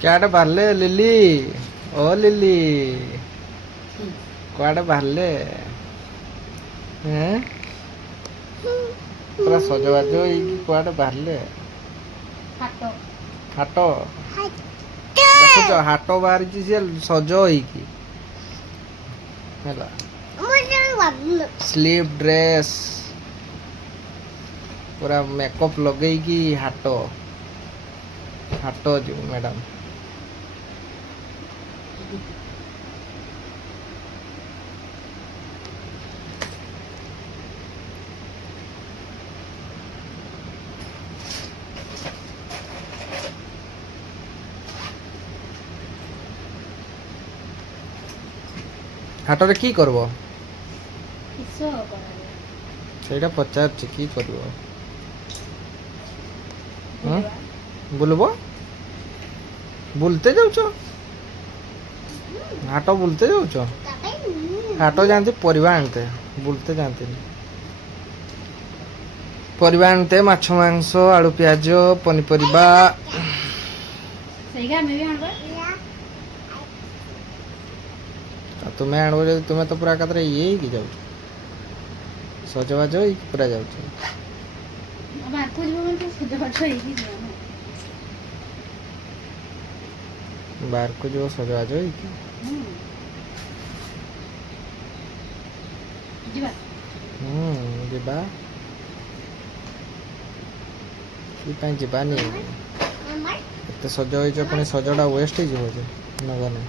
क्याडे बाहरले lily ओ lily कुआडे बाहरले हैं पूरा सजबाज होइकी कुआडे बाहरले ହାଟ हाट देखुच हाट बाहर सी सज होइकी ହେଲା स्लीव ड्रेस पूरा मेकअप लगेगी हाट हाट जो मैडम ହାଟରେ কি করব କିସ କରାଯିବ ସେଇଟା ପଚାରୁଛି কি କରିବ ବୁଲିବା। ବୁଲବ ବୁଲତେ ଯାଉଛ ହାଟ ବୁଲତେ ଯାଉଛ ହାଟ ଯାଆନ୍ତି ପରିବା ଆଣତେ ବୁଲତେ ଯାଆନ୍ତିନି ପରିବା ଆଣତେ ମାଛ ମାଂସ ଆଳୁ ପିଆଜ ପନିପରିବା ସେଇଗା ଆମେ ବି ଆଣବା ଆଉ ତୁମେ ଆଣିବ ଯଦି ତୁମେ ତ ପୁରା ଏକାଥରେ ଇଏ ହେଇକି ଯାଉଛ ସଜବାଜ ହେଇକି ପୁରା ଯାଉଛ ବାହାରକୁ ଯିବ ମାନେ ତ ସଜବାଜ ହେଇକି ଯିବ ନା ବାହାରକୁ ଯିବ ସଜବାଜ ହେଇକି ହୁଁ। ଯିବା ଯିବା କି ପାଇଁ ଯିବାନି ଏତେ ସଜ ହେଇଛ ପୁଣି ସଜଟା ୱେଷ୍ଟ ହେଇଯିବ ଯେ ନଗଲେ